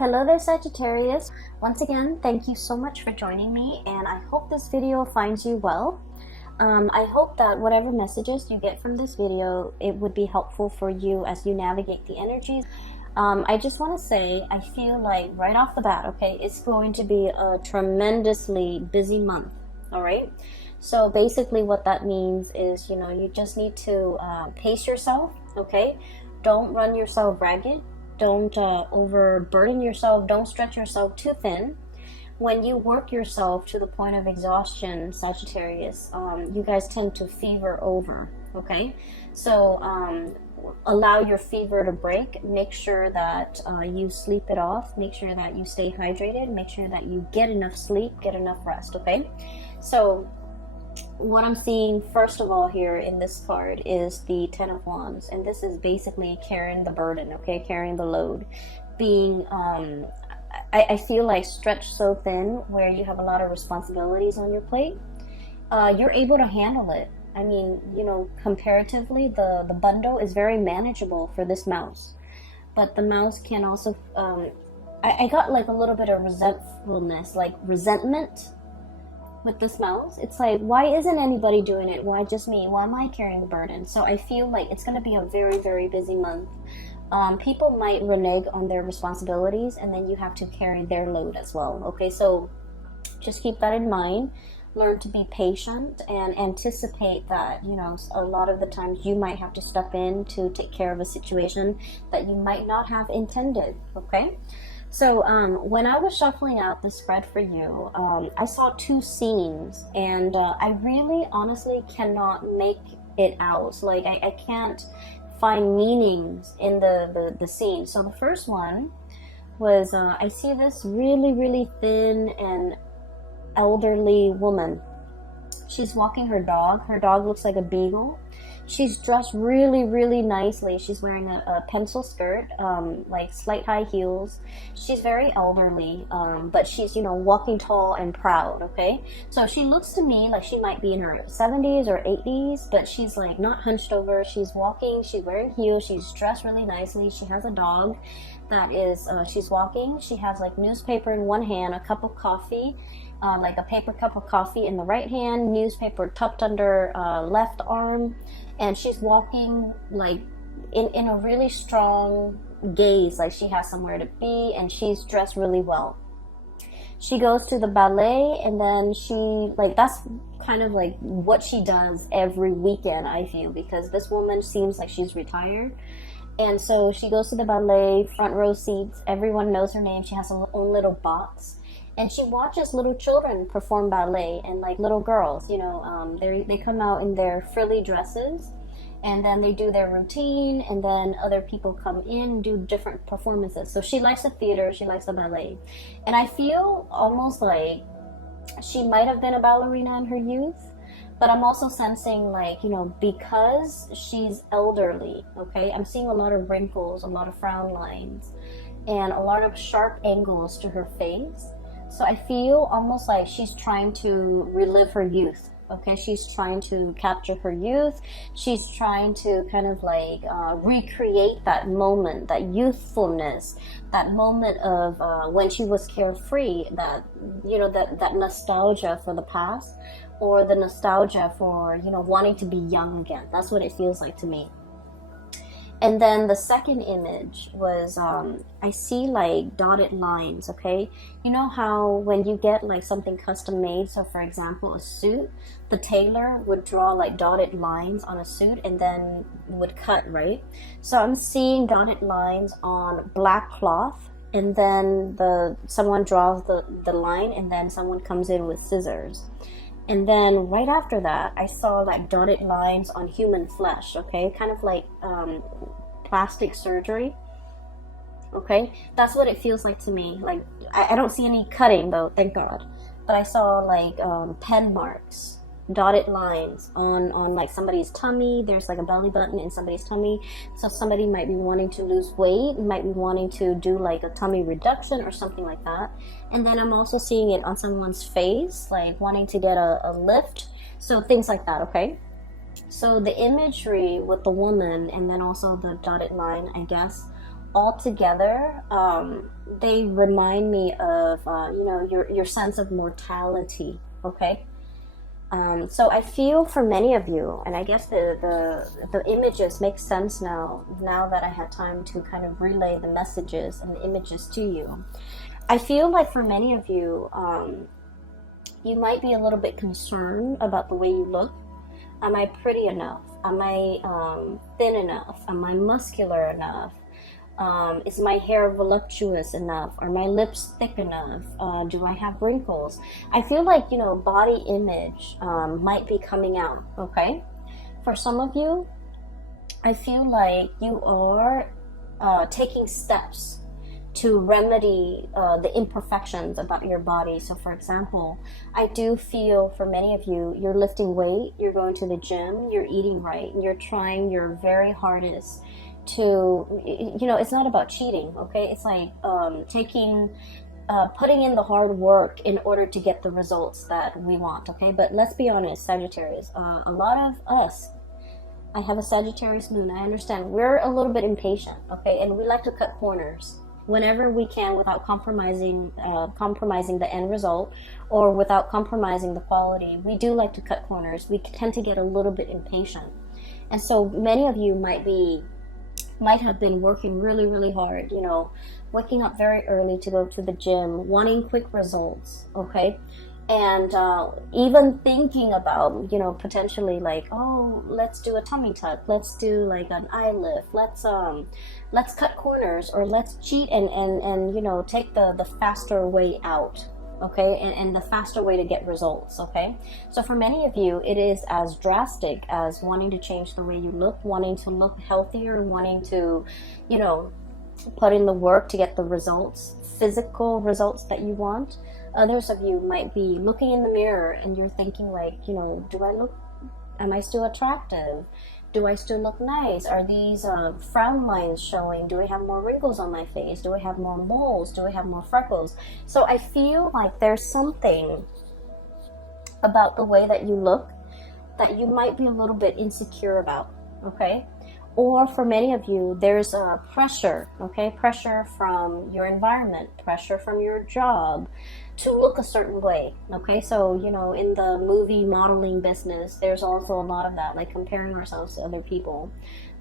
Hello there, Sagittarius. Once again, thank you so much for joining me, and I hope this video finds you well. I hope that whatever messages you get from this video, it would be helpful for you as you navigate the energies. I just want to say, I feel like right off the bat, okay, it's going to be a tremendously busy month, all right? So basically what that means is, you just need to pace yourself, okay? Don't run yourself ragged. Don't overburden yourself. Don't stretch yourself too thin. When you work yourself to the point of exhaustion, Sagittarius, you guys tend to fever over, okay? So allow your fever to break. Make sure that you sleep it off. Make sure that you stay hydrated. Make sure that you get enough sleep, get enough rest, okay? So what I'm seeing first of all here in this card is the Ten of Wands, and this is basically carrying the burden, okay, carrying the load, being I feel like stretched so thin where you have a lot of responsibilities on your plate. You're able to handle it. I mean, comparatively the bundle is very manageable for this mouse, but the mouse can also I got like a little bit of resentfulness, like resentment with this mouse. It's like, why isn't anybody doing it? Why just me? Why am I carrying the burden? So I feel like it's going to be a very, very busy month. People might renege on their responsibilities, and then you have to carry their load as well. Okay, so just keep that in mind. Learn to be patient and anticipate that, a lot of the times you might have to step in to take care of a situation that you might not have intended. Okay. So when I was shuffling out the spread for you, I saw two scenes, and I really honestly cannot make it out. Like I can't find meanings in the scene. So the first one was I see this really, really thin and elderly woman. She's walking her dog. Her dog looks like a beagle. She's dressed really, really nicely. She's wearing a pencil skirt, like slight high heels. She's very elderly, but she's, walking tall and proud, okay? So she looks to me like she might be in her 70s or 80s, but she's like not hunched over. She's walking, she's wearing heels, she's dressed really nicely. She has a dog that is, she's walking. She has like newspaper in one hand, a cup of coffee, like a paper cup of coffee in the right hand, newspaper tucked under left arm, and she's walking like in a really strong gaze, like she has somewhere to be, and she's dressed really well. She goes to the ballet, and then that's kind of like what she does every weekend, I feel, because this woman seems like she's retired. And so she goes to the ballet, front row seats, everyone knows her name, she has her own little box. And she watches little children perform ballet, and like little girls, they come out in their frilly dresses, and then they do their routine, and then other people come in and do different performances. So she likes the theater, she likes the ballet. And I feel almost like she might have been a ballerina in her youth, but I'm also sensing like, because she's elderly, okay, I'm seeing a lot of wrinkles, a lot of frown lines, and a lot of sharp angles to her face. So I feel almost like she's trying to relive her youth, okay? She's trying to capture her youth. She's trying to kind of like recreate that moment, that youthfulness, that moment of when she was carefree, that, that nostalgia for the past, or the nostalgia for, wanting to be young again. That's what it feels like to me. And then the second image was, I see like dotted lines, okay? You know how when you get like something custom made, so for example, a suit, the tailor would draw like dotted lines on a suit and then would cut, right? So I'm seeing dotted lines on black cloth, and then someone draws the line, and then someone comes in with scissors. And then right after that, I saw like dotted lines on human flesh, okay? Kind of like plastic surgery, okay? That's what it feels like to me. Like, I don't see any cutting though, thank God. But I saw like pen marks, dotted lines on like somebody's tummy. There's like a belly button in somebody's tummy. So somebody might be wanting to lose weight, might be wanting to do like a tummy reduction or something like that. And then I'm also seeing it on someone's face, like wanting to get a lift. So things like that, okay? So the imagery with the woman and then also the dotted line, I guess, altogether, they remind me of, you know, your sense of mortality, okay? So I feel for many of you, and I guess the images make sense now that I had time to kind of relay the messages and the images to you. I feel like for many of you, you might be a little bit concerned about the way you look. Am I pretty enough? Am I thin enough? Am I muscular enough? Is my hair voluptuous enough? Are my lips thick enough? Do I have wrinkles? I feel like, you know, body image might be coming out, okay? For some of you, I feel like you are taking steps to remedy the imperfections about your body. So for example, I do feel for many of you, you're lifting weight, you're going to the gym, you're eating right, and you're trying your very hardest to, you know, it's not about cheating, okay? It's like putting in the hard work in order to get the results that we want, okay? But let's be honest, Sagittarius, a lot of us, I have a Sagittarius moon, I understand, we're a little bit impatient, okay? And we like to cut corners whenever we can without compromising the end result, or without compromising the quality. We do like to cut corners. We tend to get a little bit impatient. And so many of you might have been working really, really hard, you know, waking up very early to go to the gym, wanting quick results, okay? And even thinking about, you know, potentially like, oh, let's do a tummy tuck, let's do like an eye lift, let's cut corners, or let's cheat and you know, take the faster way out, okay? And the faster way to get results, okay? So for many of you, it is as drastic as wanting to change the way you look, wanting to look healthier, wanting to, you know, put in the work to get the results, physical results that you want. Others of you might be looking in the mirror and you're thinking like, you know, am I still attractive? Do I still look nice? Are these frown lines showing? Do I have more wrinkles on my face? Do I have more moles? Do I have more freckles? So I feel like there's something about the way that you look that you might be a little bit insecure about, okay? Or for many of you, there's a pressure, okay? Pressure from your environment, pressure from your job to look a certain way, okay? So, you know, in the movie modeling business, there's also a lot of that, like comparing ourselves to other people.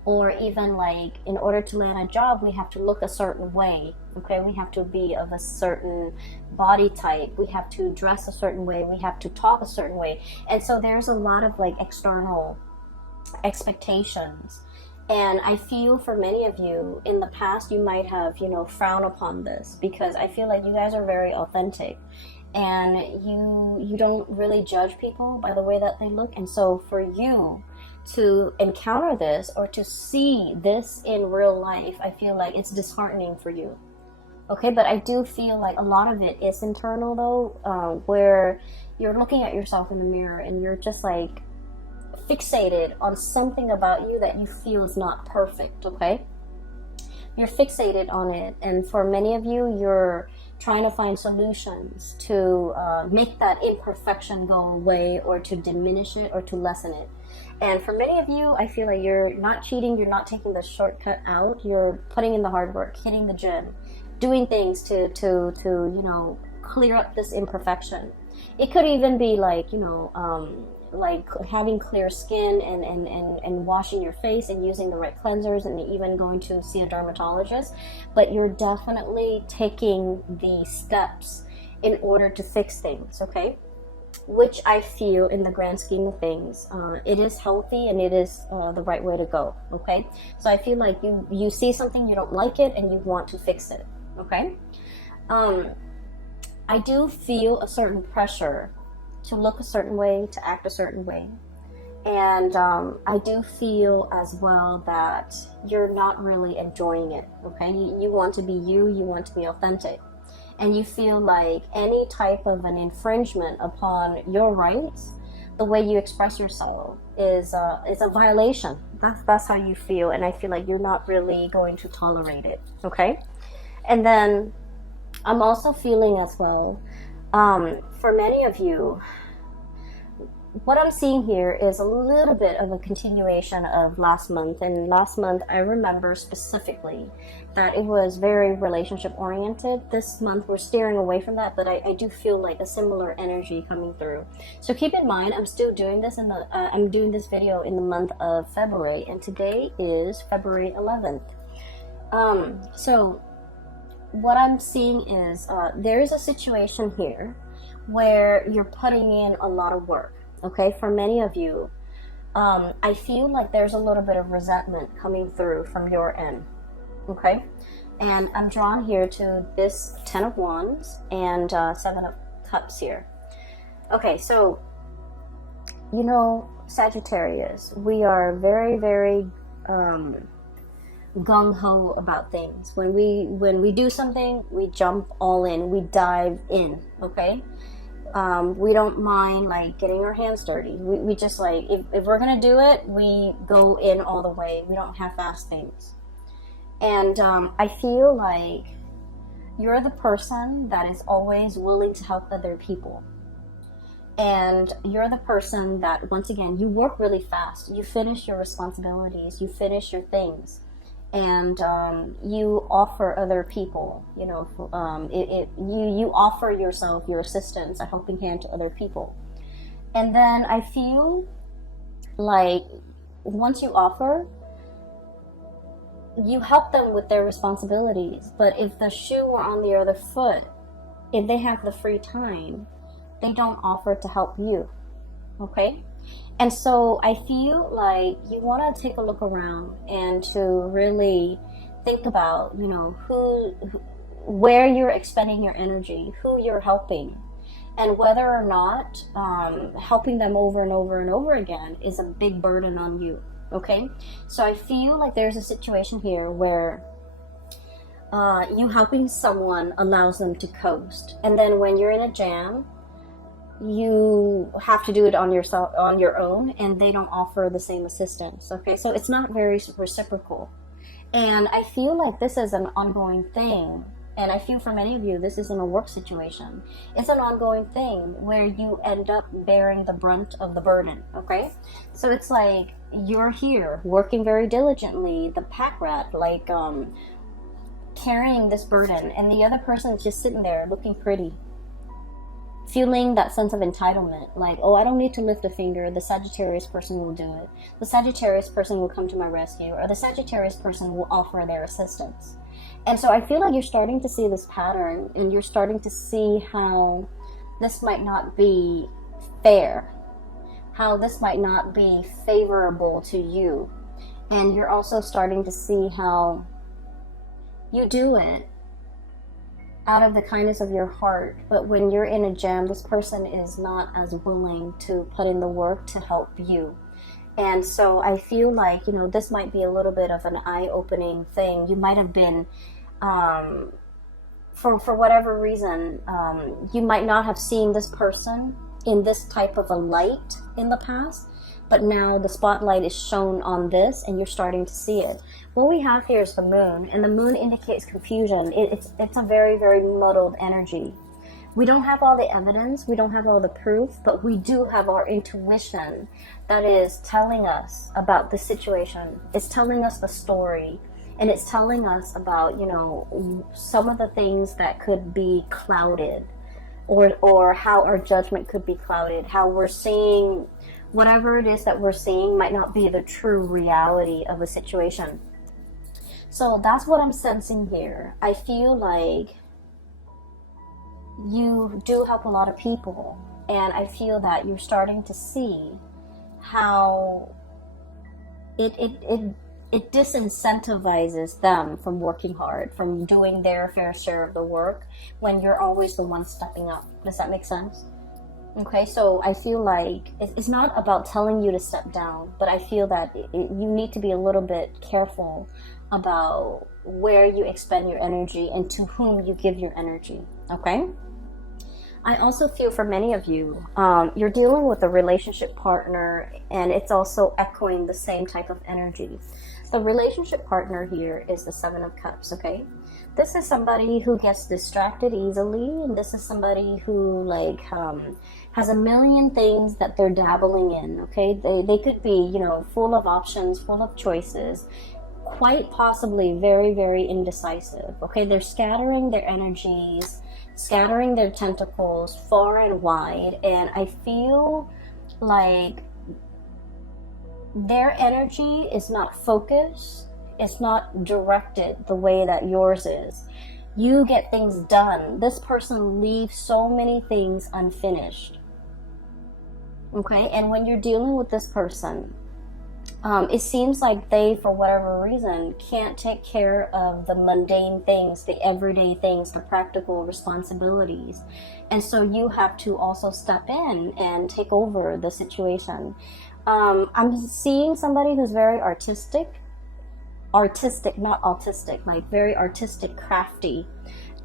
Or even like, in order to land a job, we have to look a certain way, okay? We have to be of a certain body type. We have to dress a certain way. We have to talk a certain way. And so there's a lot of like external expectations. And I feel for many of you, in the past, you might have, you know, frowned upon this, because I feel like you guys are very authentic and you don't really judge people by the way that they look. And so for you to encounter this or to see this in real life, I feel like it's disheartening for you. Okay, but I do feel like a lot of it is internal though, where you're looking at yourself in the mirror and you're just like, fixated on something about you that you feel is not perfect, okay? You're fixated on it, and for many of you, you're trying to find solutions to make that imperfection go away, or to diminish it, or to lessen it. And for many of you, I feel like you're not cheating, you're not taking the shortcut out, you're putting in the hard work, hitting the gym, doing things to you know, clear up this imperfection. It could even be like, you know, like having clear skin and washing your face and using the right cleansers and even going to see a dermatologist. But you're definitely taking the steps in order to fix things, okay? Which I feel, in the grand scheme of things, it is healthy and it is the right way to go, okay? So I feel like you see something, you don't like it, and you want to fix it, okay? I do feel a certain pressure to look a certain way, to act a certain way. And I do feel as well that you're not really enjoying it, okay? You want to be you want to be authentic. And you feel like any type of an infringement upon your rights, the way you express yourself, is a violation. That's how you feel, and I feel like you're not really going to tolerate it, okay? And then I'm also feeling as well, for many of you, what I'm seeing here is a little bit of a continuation of last month. And last month, I remember specifically that it was very relationship oriented. This month, we're steering away from that, but I do feel like a similar energy coming through. So keep in mind, I'm still doing this I'm doing this video in the month of February, and today is February 11th. So what I'm seeing is there is a situation here where you're putting in a lot of work. Okay, for many of you, I feel like there's a little bit of resentment coming through from your end. Okay, and I'm drawn here to this 10 of Wands and 7 of Cups here. Okay, so, you know, Sagittarius, we are very, very gung-ho about things. When we do something, we jump all in, we dive in, okay? We don't mind like getting our hands dirty. We just like, if we're gonna do it, we go in all the way. We don't half-ass things. And I feel like you're the person that is always willing to help other people. And you're the person that, once again, you work really fast. You finish your responsibilities, you finish your things, and you offer other people, you know, you offer yourself, your assistance, a helping hand to other people. And then I feel like once you offer, you help them with their responsibilities. But if the shoe were on the other foot, if they have the free time, they don't offer to help you. Okay? And so I feel like you want to take a look around and to really think about, you know, where you're expending your energy, who you're helping, and whether or not helping them over and over and over again is a big burden on you. Okay? So I feel like there's a situation here where you helping someone allows them to coast. And then when you're in a jam, you have to do it on your own, and they don't offer the same assistance. Okay, so it's not very reciprocal, and I feel like this is an ongoing thing. And I feel for many of you, this isn't a work situation. It's an ongoing thing where you end up bearing the brunt of the burden. Okay, so it's like you're here working very diligently, the pack rat, like carrying this burden, and the other person is just sitting there looking pretty, feeling that sense of entitlement, like, oh, I don't need to lift a finger, the Sagittarius person will do it. The Sagittarius person will come to my rescue, or the Sagittarius person will offer their assistance. And so I feel like you're starting to see this pattern, and you're starting to see how this might not be fair, how this might not be favorable to you. And you're also starting to see how you do it out of the kindness of your heart, but when you're in a jam, this person is not as willing to put in the work to help you. And so I feel like, you know, this might be a little bit of an eye-opening thing. You might have been, for whatever reason, you might not have seen this person in this type of a light in the past, but now the spotlight is shown on this and you're starting to see it. What we have here is the moon, and the moon indicates confusion. It's a very, very muddled energy. We don't have all the evidence, we don't have all the proof, but we do have our intuition that is telling us about the situation. It's telling us the story, and it's telling us about, you know, some of the things that could be clouded, or how our judgment could be clouded, how we're seeing whatever it is that we're seeing might not be the true reality of a situation. So that's what I'm sensing here. I feel like you do help a lot of people, and I feel that you're starting to see how it disincentivizes them from working hard, from doing their fair share of the work, when you're always the one stepping up. Does that make sense? Okay, so I feel like it's not about telling you to step down, but I feel that you need to be a little bit careful about where you expend your energy and to whom you give your energy. Okay? I also feel for many of you, you're dealing with a relationship partner, and it's also echoing the same type of energy. The relationship partner here is the Seven of Cups, okay? This is somebody who gets distracted easily, and this is somebody who like has a million things that they're dabbling in, okay? They could be, you know, full of options, full of choices, quite possibly very, very indecisive, okay? They're scattering their energies, scattering their tentacles far and wide, and I feel like their energy is not focused, it's not directed the way that yours is. You get things done. This person leaves so many things unfinished, okay? And when you're dealing with this person, it seems like they, for whatever reason, can't take care of the mundane things, the everyday things, the practical responsibilities. And so you have to also step in and take over the situation. I'm seeing somebody who's very artistic, not autistic, like very artistic, crafty.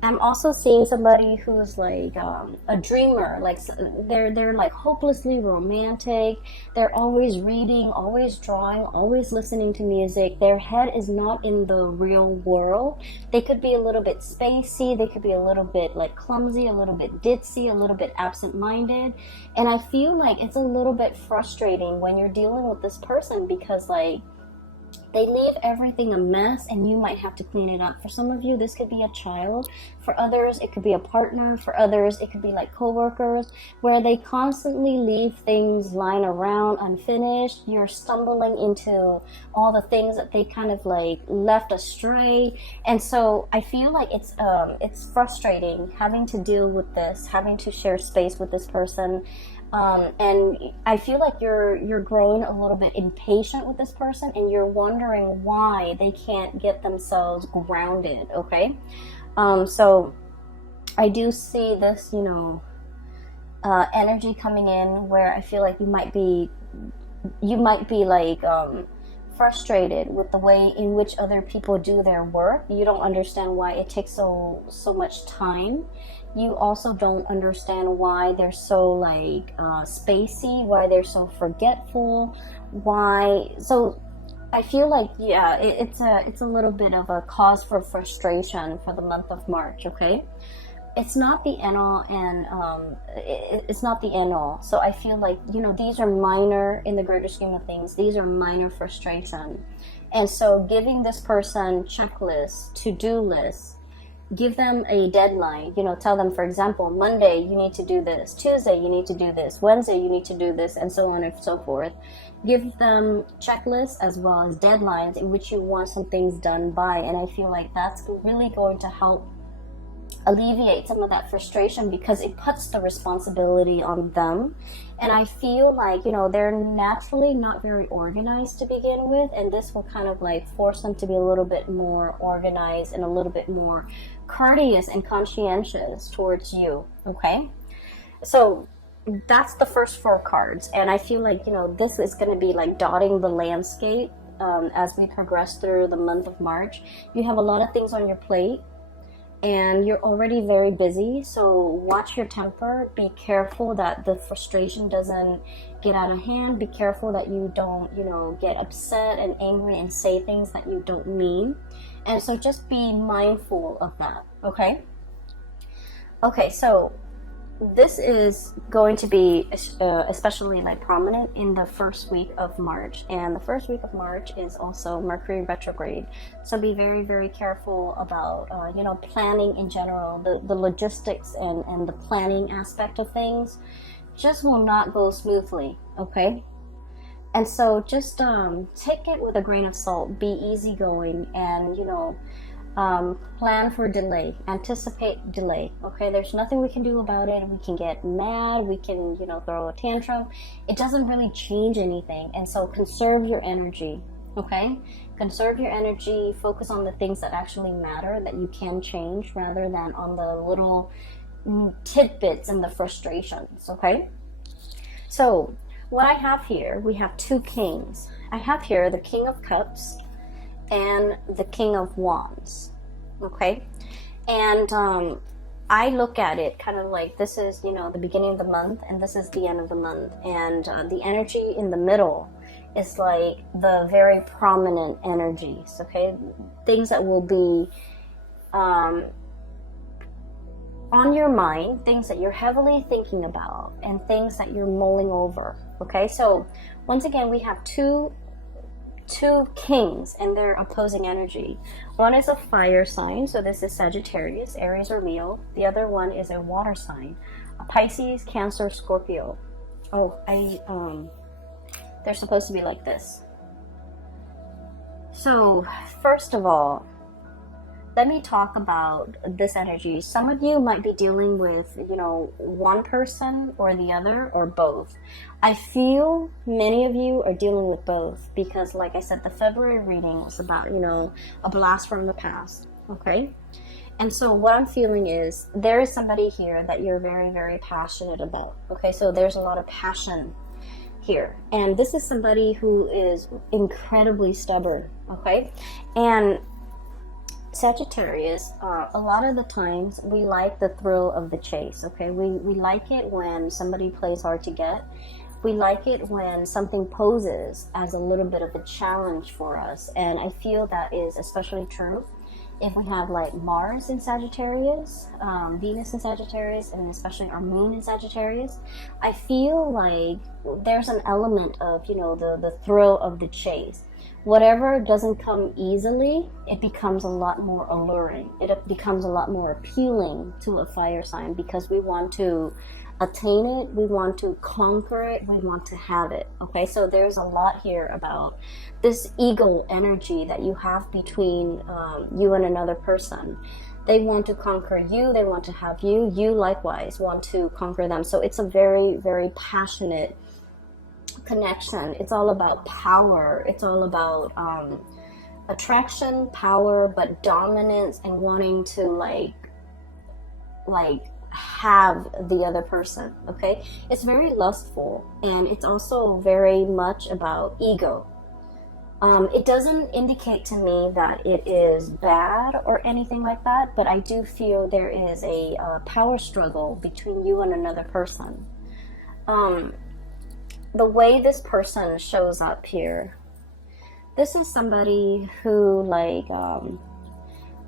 I'm also seeing somebody who's like a dreamer, like they're like hopelessly romantic. They're always reading, always drawing, always listening to music. Their head is not in the real world. They could be a little bit spacey. They could be a little bit like clumsy, a little bit ditzy, a little bit absent-minded. And I feel like it's a little bit frustrating when you're dealing with this person because like they leave everything a mess and you might have to clean it up. For some of you, this could be a child. For others, it could be a partner. For others, it could be like coworkers, where they constantly leave things lying around unfinished. You're stumbling into all the things that they kind of like left astray. And so I feel like it's frustrating having to deal with this, having to share space with this person. And I feel like you're growing a little bit impatient with this person, and you're wondering why they can't get themselves grounded, okay? So I do see this, you know, energy coming in where I feel like you might be like frustrated with the way in which other people do their work. You don't understand why it takes so much time. You also don't understand why they're so like spacey, why they're so forgetful, why. So I feel like, yeah, it's a little bit of a cause for frustration for the month of March, okay? It's not the end all, and it's not the end all. So I feel like, you know, these are minor in the greater scheme of things. These are minor frustration. And so giving this person checklists, to-do lists, give them a deadline, you know, tell them, for example, Monday you need to do this, Tuesday you need to do this, Wednesday you need to do this, and so on and so forth. Give them checklists as well as deadlines in which you want some things done by, and I feel like that's really going to help alleviate some of that frustration because it puts the responsibility on them. And I feel like, you know, they're naturally not very organized to begin with, and this will kind of like force them to be a little bit more organized and a little bit more courteous and conscientious towards you, okay? So that's the first 4 cards, and I feel like, you know, this is going to be like dotting the landscape as we progress through the month of March. You have a lot of things on your plate, and you're already very busy, so watch your temper. Be careful that the frustration doesn't get out of hand. Be careful that you don't, you know, get upset and angry and say things that you don't mean. And so just be mindful of that, okay? Okay, so this is going to be especially like prominent in the first week of March, and the first week of March is also Mercury retrograde, so be very, very careful about you know, planning in general. The logistics and the planning aspect of things just will not go smoothly, okay? And so just take it with a grain of salt, be easygoing, and, you know, plan for delay, anticipate delay, okay? There's nothing we can do about it. We can get mad, we can, you know, throw a tantrum. It doesn't really change anything, and so conserve your energy, okay? Conserve your energy, focus on the things that actually matter, that you can change, rather than on the little tidbits and the frustrations, okay? So what I have here, we have 2 kings. I have here the King of Cups and the King of Wands, okay? And I look at it kind of like this is, you know, the beginning of the month, and this is the end of the month, and the energy in the middle is like the very prominent energies, okay? Things that will be on your mind, things that you're heavily thinking about, and things that you're mulling over, okay? So once again, we have two kings and their opposing energy. One is a fire sign, so this is Sagittarius, Aries, or Leo. The other one is a water sign, a Pisces, Cancer, Scorpio. Oh, they're supposed to be like this. So first of all, let me talk about this energy. Some of you might be dealing with, you know, one person or the other, or both. I feel many of you are dealing with both because, like I said, the February reading was about, you know, a blast from the past, okay? And so what I'm feeling is there is somebody here that you're very, very passionate about, okay? So there's a lot of passion here. And this is somebody who is incredibly stubborn, okay? And Sagittarius, a lot of the times we like the thrill of the chase, okay? We like it when somebody plays hard to get. We like it when something poses as a little bit of a challenge for us. And I feel that is especially true if we have like Mars in Sagittarius, Venus in Sagittarius, and especially our moon in Sagittarius. I feel like there's an element of, you know, the thrill of the chase. Whatever doesn't come easily, it becomes a lot more alluring. It becomes a lot more appealing to a fire sign because we want to attain it, we want to conquer it, we want to have it, okay? So there's a lot here about this ego energy that you have between you and another person. They want to conquer you, they want to have you, you likewise want to conquer them. So it's a very, very passionate connection. It's all about power. It's all about attraction, power, but dominance and wanting to like have the other person, okay? It's very lustful, and it's also very much about ego. It doesn't indicate to me that it is bad or anything like that, but I do feel there is a power struggle between you and another person. The way this person shows up here, this is somebody who like,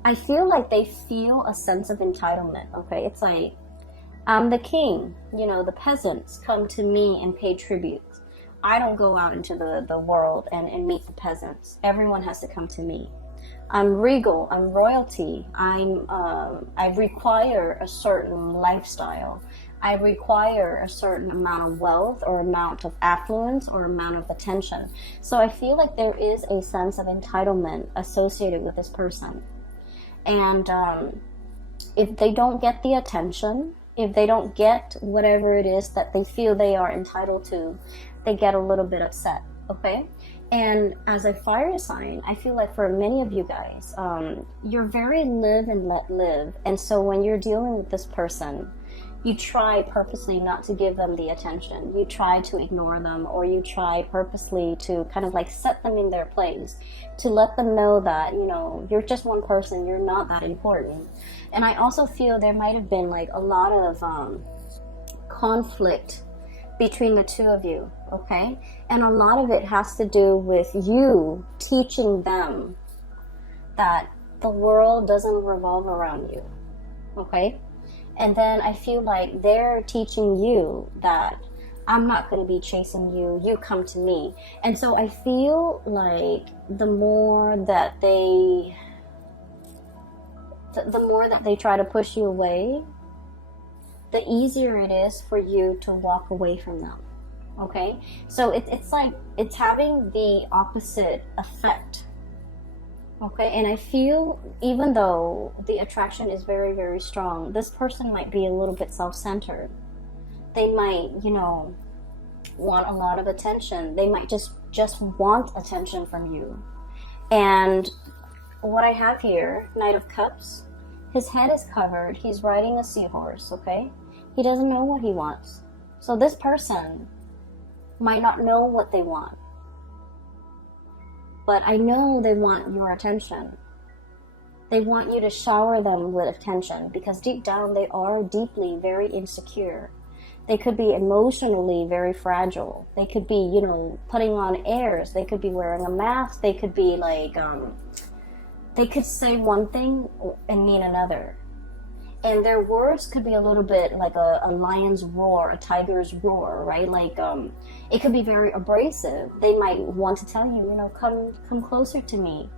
I feel like they feel a sense of entitlement, okay? It's like, I'm the king, you know, the peasants come to me and pay tribute. I don't go out into the world and meet the peasants. Everyone has to come to me. I'm regal, I'm royalty, I require a certain lifestyle. I require a certain amount of wealth or amount of affluence or amount of attention. So I feel like there is a sense of entitlement associated with this person. And if they don't get the attention, if they don't get whatever it is that they feel they are entitled to, they get a little bit upset, okay? And as a fire sign, I feel like for many of you guys, you're very live and let live. And so when you're dealing with this person, you try purposely not to give them the attention. You try to ignore them, or you try purposely to kind of like set them in their place, to let them know that, you know, you're just one person, you're not that important. And I also feel there might have been like a lot of conflict between the two of you, okay? And a lot of it has to do with you teaching them that the world doesn't revolve around you, okay? And then I feel like they're teaching you that I'm not going to be chasing you, you come to me. And so I feel like the more that they try to push you away, the easier it is for you to walk away from them, okay? So it's like, it's having the opposite effect. Okay, and I feel even though the attraction is very, very strong, this person might be a little bit self-centered. They might, you know, want a lot of attention. They might just want attention from you. And what I have here, Knight of Cups, his head is covered. He's riding a seahorse, okay? He doesn't know what he wants. So this person might not know what they want. But I know they want your attention. They want you to shower them with attention because deep down they are deeply very insecure. They could be emotionally very fragile. They could be, you know, putting on airs. They could be wearing a mask. They could be like, they could say one thing and mean another. And their words could be a little bit like a lion's roar, a tiger's roar, right? Like, it could be very abrasive. They might want to tell you, you know, come closer to me.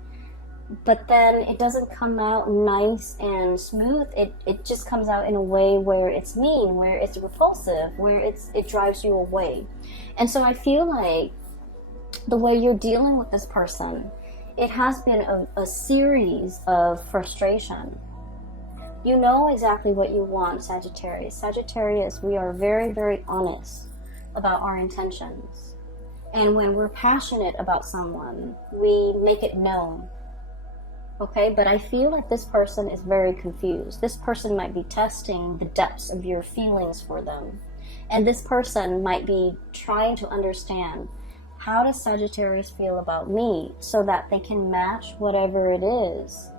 But then it doesn't come out nice and smooth. It just comes out in a way where it's mean, where it's repulsive, where it drives you away. And so I feel like the way you're dealing with this person, it has been a series of frustration. You know exactly what you want, Sagittarius. Sagittarius, we are very, very honest about our intentions. And when we're passionate about someone, we make it known. Okay, but I feel like this person is very confused. This person might be testing the depths of your feelings for them. And this person might be trying to understand, how does Sagittarius feel about me, so that they can match whatever it is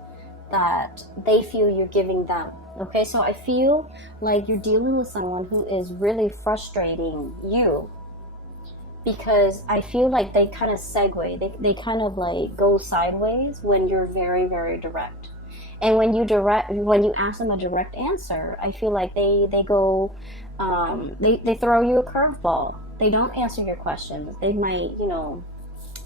that they feel you're giving them. Okay, so I feel like you're dealing with someone who is really frustrating you, because I feel like they kind of segue, they kind of like go sideways when you're very, very direct. And when you ask them a direct answer, I feel like they go, they throw you a curveball. They don't answer your questions. They might, you know,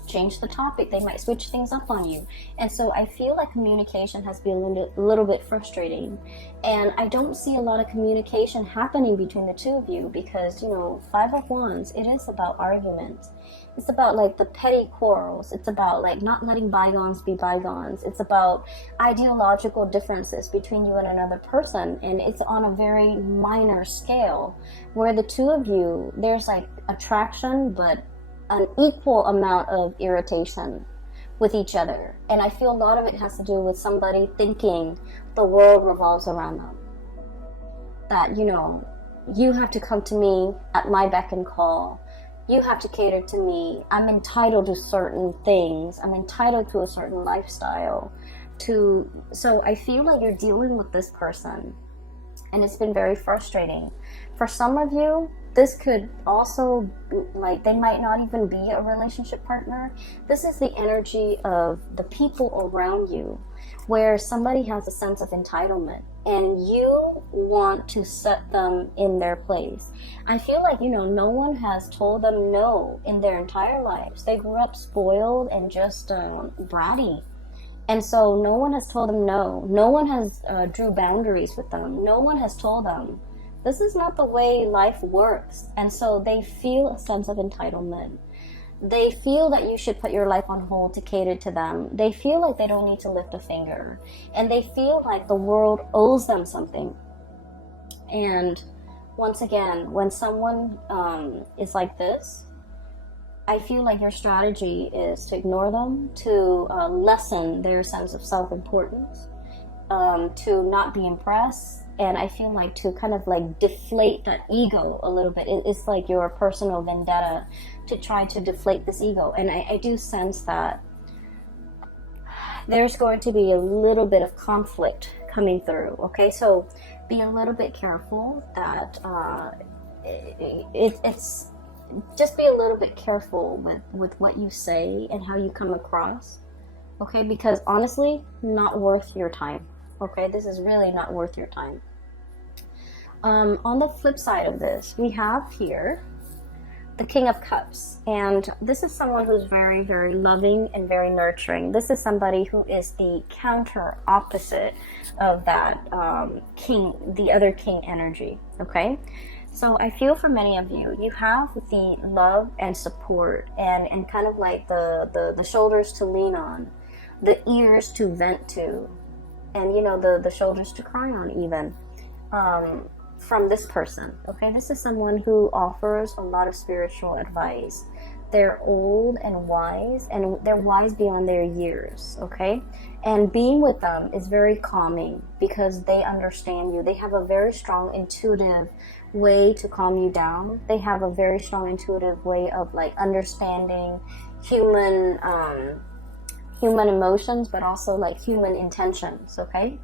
change the topic. They might switch things up on you. And so I feel like communication has been a little bit frustrating. And I don't see a lot of communication happening between the two of you, because, you know, Five of Wands, it is about arguments. It's about like the petty quarrels. It's about like not letting bygones be bygones. It's about ideological differences between you and another person. And it's on a very minor scale, where the two of you, there's like attraction, but an equal amount of irritation with each other. And I feel a lot of it has to do with somebody thinking the world revolves around them. That, you know, you have to come to me at my beck and call. You have to cater to me. I'm entitled to certain things. I'm entitled to a certain lifestyle. So I feel like you're dealing with this person, and it's been very frustrating. For some of you, this could also, like, they might not even be a relationship partner. This is the energy of the people around you, where somebody has a sense of entitlement and you want to set them in their place. I feel like, you know, no one has told them no in their entire lives. They grew up spoiled and just bratty. And so no one has told them no. No one has drew boundaries with them. No one has told them, this is not the way life works. And so they feel a sense of entitlement. They feel that you should put your life on hold to cater to them. They feel like they don't need to lift a finger. And they feel like the world owes them something. And once again, when someone is like this, I feel like your strategy is to ignore them, to lessen their sense of self-importance, to not be impressed. And I feel like to kind of like deflate that ego a little bit. It's like your personal vendetta to try to deflate this ego. And I do sense that there's going to be a little bit of conflict coming through. Okay, so be a little bit careful that it's just be a little bit careful with what you say and how you come across. Okay, because honestly, not worth your time. Okay, this is really not worth your time. On the flip side of this, we have here the King of Cups. And this is someone who's very, very loving and very nurturing. This is somebody who is the counter opposite of that king, the other king energy. Okay? So I feel for many of you, you have the love and support and kind of like the shoulders to lean on, the ears to vent to, and, you know, the shoulders to cry on even, from this person. Okay, this is someone who offers a lot of spiritual advice. They're old and they're wise beyond their years. Okay, and being with them is very calming because they understand you. They have a very strong intuitive way to calm you down. They have a very strong intuitive way of like understanding human human emotions, but also like human intentions, okay?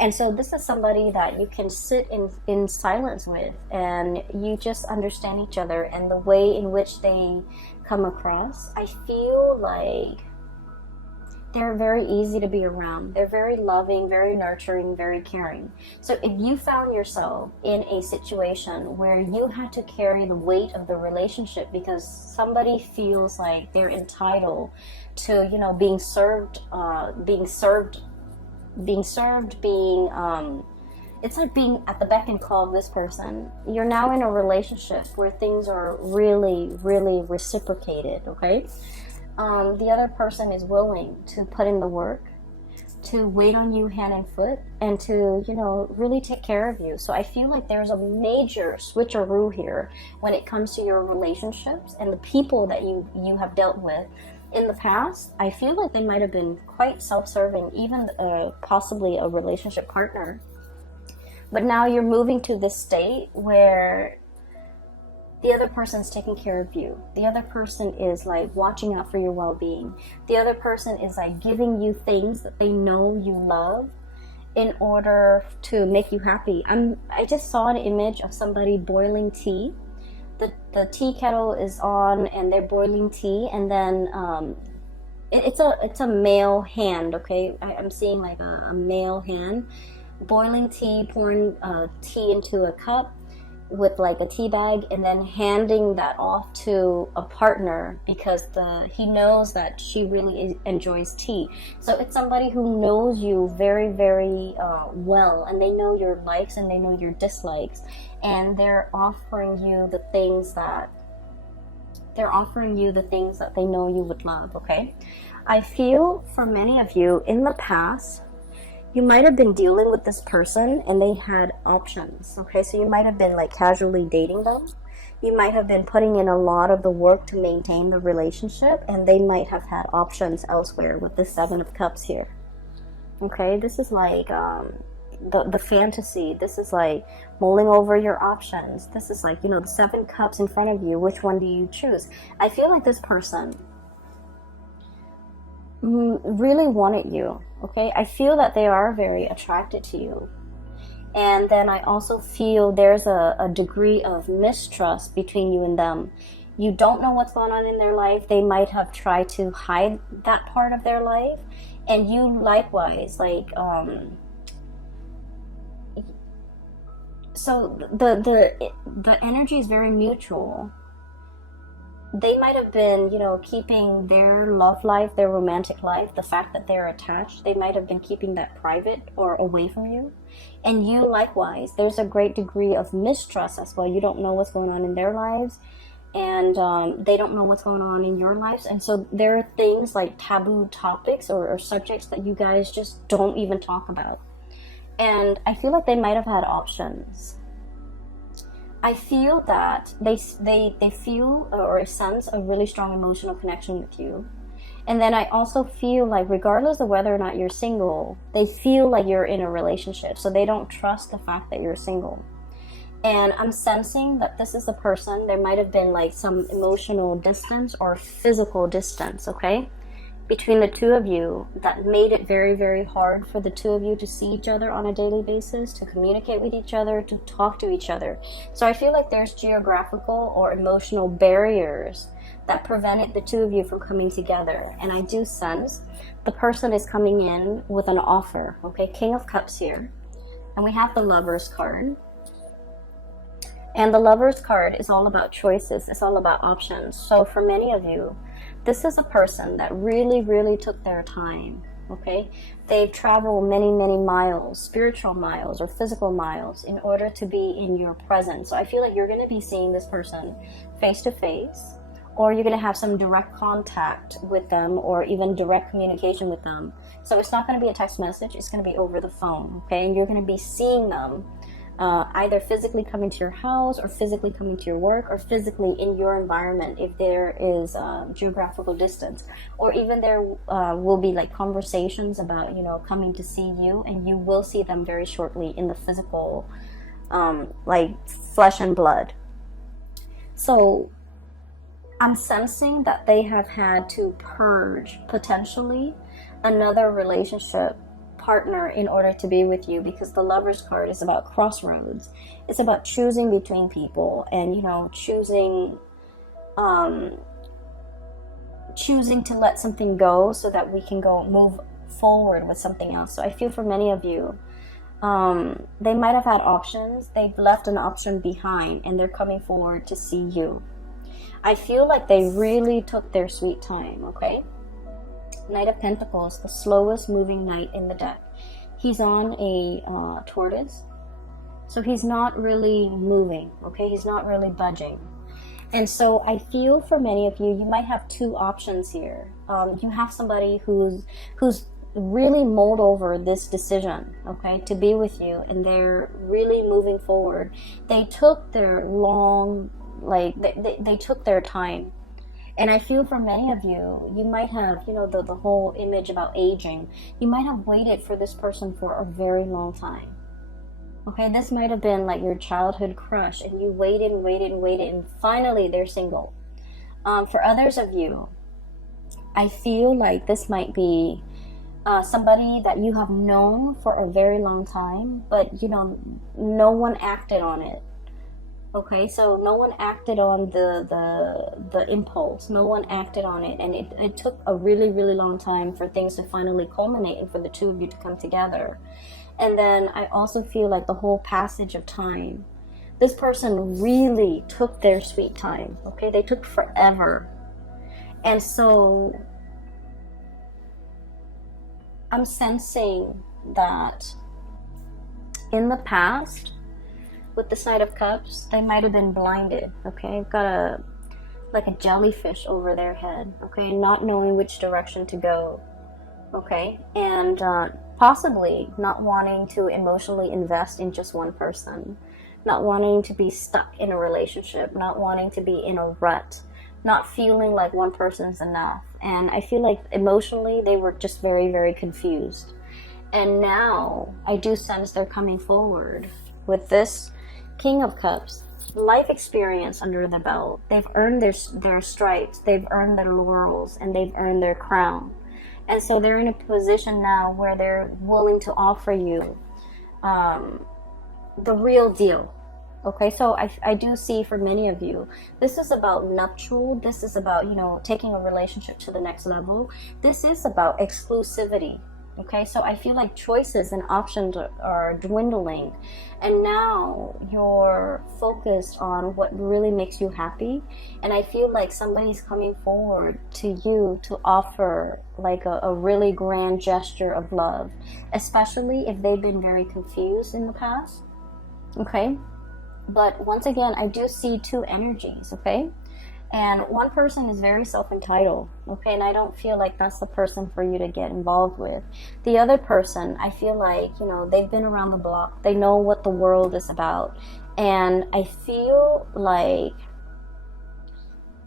And so this is somebody that you can sit in silence with, and you just understand each other and the way in which they come across. I feel like they're very easy to be around. They're very loving, very nurturing, very caring. So if you found yourself in a situation where you had to carry the weight of the relationship because somebody feels like they're entitled to, you know, being served, it's like being at the beck and call of this person. You're now in a relationship where things are really, really reciprocated, okay? The other person is willing to put in the work, to wait on you hand and foot, and to, you know, really take care of you. So I feel like there's a major switcheroo here when it comes to your relationships and the people that you have dealt with in the past. I feel like they might have been quite self-serving, even possibly a relationship partner. But now you're moving to this state where the other person's taking care of you. The other person is like watching out for your well-being. The other person is like giving you things that they know you love in order to make you happy. I just saw an image of somebody boiling tea. The tea kettle is on and they're boiling tea, and then it's a male hand, okay? I'm seeing like a male hand boiling tea, pouring tea into a cup with like a tea bag, and then handing that off to a partner because he knows that she really enjoys tea. So it's somebody who knows you very, very well, and they know your likes and they know your dislikes, and they're offering you the things that they know you would love, okay? I feel for many of you in the past, you might have been dealing with this person and they had options, okay? So you might have been like casually dating them. You might have been putting in a lot of the work to maintain the relationship, and they might have had options elsewhere with the 7 of Cups here, okay? This is like the fantasy. This is like mulling over your options. This is like, you know, the 7 Cups in front of you. Which one do you choose? I feel like this person really wanted you, okay? I feel that they are very attracted to you. And then I also feel there's a degree of mistrust between you and them. You don't know what's going on in their life. They might have tried to hide that part of their life, and you likewise, like so the energy is very mutual. They might have been, you know, keeping their love life, their romantic life, the fact that they're attached, they might have been keeping that private or away from you. And you likewise, there's a great degree of mistrust as well. You don't know what's going on in their lives, and they don't know what's going on in your lives. And so there are things like taboo topics or subjects that you guys just don't even talk about. And I feel like they might have had options. I feel that they feel or sense a really strong emotional connection with you. And then I also feel like regardless of whether or not you're single, they feel like you're in a relationship. So they don't trust the fact that you're single. And I'm sensing that this is the person, there might have been like some emotional distance or physical distance, okay, between the two of you that made it very, very hard for the two of you to see each other on a daily basis, to communicate with each other, to talk to each other. So I feel like there's geographical or emotional barriers that prevented the two of you from coming together. And I do sense the person is coming in with an offer, okay? King of Cups here. And we have the Lovers card. And the Lovers card is all about choices. It's all about options. So for many of you, this is a person that really, really took their time, okay? They've traveled many, many miles, spiritual miles or physical miles, in order to be in your presence. So I feel like you're going to be seeing this person face to face, or you're going to have some direct contact with them, or even direct communication with them. So it's not going to be a text message, it's going to be over the phone, okay? And you're going to be seeing them either physically coming to your house, or physically coming to your work, or physically in your environment if there is geographical distance. Or even there will be like conversations about, you know, coming to see you, and you will see them very shortly in the physical, like flesh and blood. So I'm sensing that they have had to purge potentially another relationship partner in order to be with you, because the Lovers card is about crossroads. It's about choosing between people and, you know, choosing to let something go so that we can move forward with something else. So I feel for many of you, they might have had options. They've left an option behind and they're coming forward to see you. I feel like they really took their sweet time, okay? Knight of Pentacles, the slowest moving knight in the deck. He's on a tortoise, so he's not really moving, okay? He's not really budging. And so I feel for many of you, you might have two options here. You have somebody who's really mulled over this decision, okay, to be with you, and they're really moving forward. They took their they took their time. And I feel for many of you, you might have, you know, the whole image about aging. You might have waited for this person for a very long time. Okay, this might have been like your childhood crush, and you waited and waited and waited, and finally they're single. For others of you, I feel like this might be somebody that you have known for a very long time, but, you know, no one acted on it. Okay, so no one acted on the impulse. No one acted on it, and it took a really, really long time for things to finally culminate and for the two of you to come together. And then I also feel like the whole passage of time, this person really took their sweet time, okay? They took forever. And so I'm sensing that in the past, with the Knight of Cups, they might have been blinded, okay? I've got a jellyfish over their head, okay? Not knowing which direction to go, okay? And possibly not wanting to emotionally invest in just one person, not wanting to be stuck in a relationship, not wanting to be in a rut, not feeling like one person's enough. And I feel like emotionally they were just very, very confused. And now I do sense they're coming forward with this King of Cups, life experience under the belt. They've earned their stripes, they've earned their laurels, and they've earned their crown. And so they're in a position now where they're willing to offer you the real deal. Okay, so I do see for many of you, this is about nuptial. This is about, you know, taking a relationship to the next level. This is about exclusivity. Okay, so I feel like choices and options are dwindling, and now you're focused on what really makes you happy. And I feel like somebody's coming forward to you to offer like a really grand gesture of love, especially if they've been very confused in the past. Okay, but once again, I do see two energies, okay? And one person is very self-entitled, okay? And I don't feel like that's the person for you to get involved with. The other person, I feel like, you know, they've been around the block. They know what the world is about. And I feel like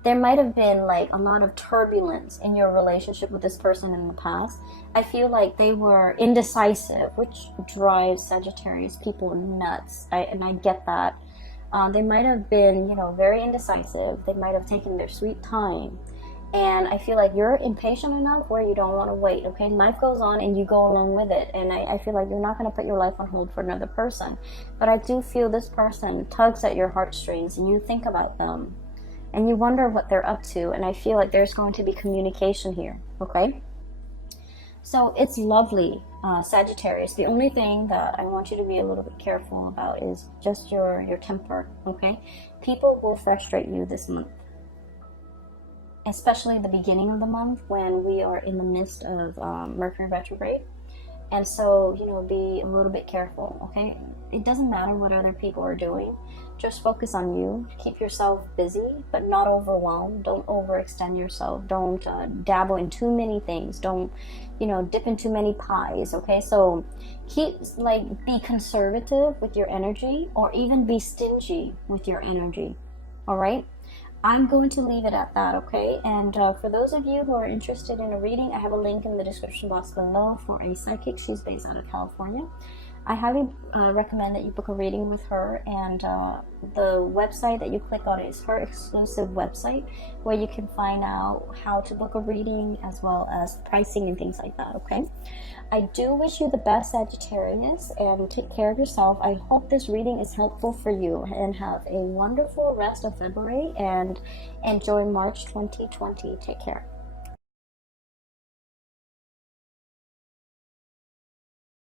there might have been like a lot of turbulence in your relationship with this person in the past. I feel like they were indecisive, which drives Sagittarius people nuts. And I get that. They might have been, you know, very indecisive. They might have taken their sweet time. And I feel like you're impatient enough where you don't want to wait, okay? Life goes on and you go along with it. And I feel like you're not going to put your life on hold for another person. But I do feel this person tugs at your heartstrings, and you think about them. And you wonder what they're up to. And I feel like there's going to be communication here, okay? So it's lovely, Sagittarius. The only thing that I want you to be a little bit careful about is just your temper, okay? People will frustrate you this month, especially the beginning of the month when we are in the midst of Mercury retrograde. And so, you know, be a little bit careful, okay? It doesn't matter what other people are doing. Just focus on you. Keep yourself busy, but not overwhelmed. Don't overextend yourself. Don't dabble in too many things. Don't, you know, dip in too many pies, okay? So be conservative with your energy, or even be stingy with your energy, all right? I'm going to leave it at that, okay? And for those of you who are interested in a reading, I have a link in the description box below for a psychic. She's based out of California. I highly recommend that you book a reading with her, and the website that you click on is her exclusive website where you can find out how to book a reading as well as pricing and things like that, okay? I do wish you the best, Sagittarius, and take care of yourself. I hope this reading is helpful for you, and have a wonderful rest of February and enjoy March 2020. Take care.